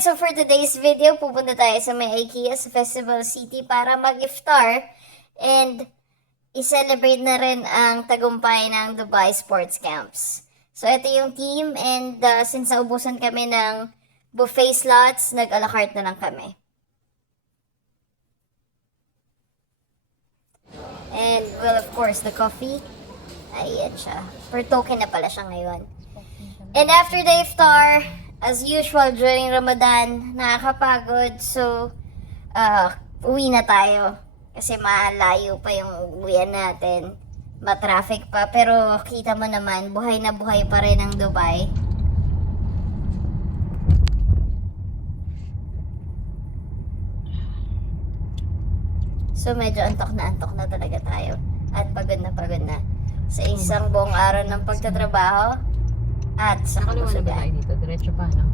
Alright, so for today's video, pupunta tayo sa may IKEA sa Festival City para mag-iftar and i-celebrate na rin ang tagumpay ng Dubai Sports Camps. So ito yung team and since naubusan kami ng buffet slots, nag-a la carte na lang kami. And well, of course, the coffee. Ayan siya. Per token na pala siya ngayon. And after the iftar, as usual during Ramadan, nakakapagod. So, uwi na tayo. Kasi malayo pa yung uwian natin. Matraffic pa. Pero kita mo naman, buhay na buhay pa rin ang Dubai. So, medyo antok na talaga tayo. At pagod na. Sa isang buong araw ng pagtatrabaho. At sa Nakaliwa na ba tayo kabusugan. dito? Diretso pa, no?